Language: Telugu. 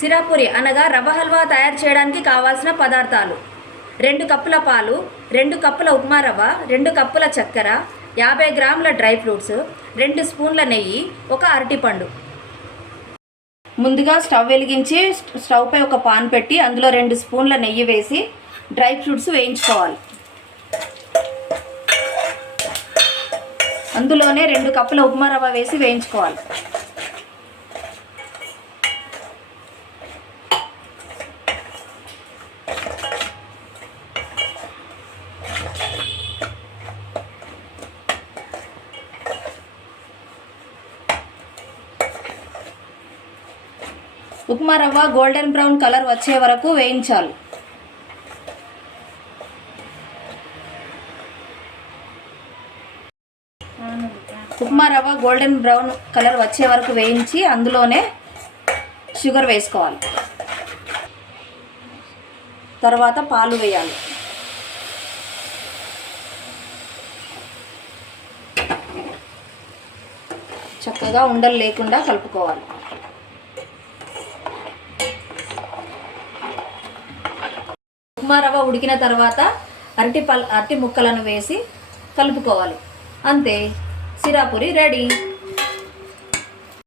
సిరాపురి అనగా రవ్వ హల్వా తయారు చేయడానికి కావాల్సిన పదార్థాలు: 2 కప్పుల పాలు, 2 కప్పుల ఉప్మా రవ్వ, 2 కప్పుల చక్కెర, 50 గ్రాముల డ్రై ఫ్రూట్స్, 2 స్పూన్ల నెయ్యి, 1 అరటిపండు. ముందుగా స్టవ్ వెలిగించి స్టవ్పై ఒక పాన్ పెట్టి అందులో 2 స్పూన్ల నెయ్యి వేసి డ్రై ఫ్రూట్స్ వేయించుకోవాలి. అందులోనే 2 కప్పుల ఉప్మా రవ్వ వేసి వేయించుకోవాలి. ఉప్మా రవ్వ గోల్డెన్ బ్రౌన్ కలర్ వచ్చే వరకు వేయించాలి. ఉప్మా రవ్వ గోల్డెన్ బ్రౌన్ కలర్ వచ్చే వరకు వేయించి అందులోనే షుగర్ వేసుకోవాలి. తర్వాత పాలు వేయాలి. చక్కగా ఉండలు లేకుండా కలుపుకోవాలి. ఉప్మా రవ్వ ఉడికిన తర్వాత అరటి ముక్కలను వేసి కలుపుకోవాలి. అంతే, సిరాపురి రెడీ.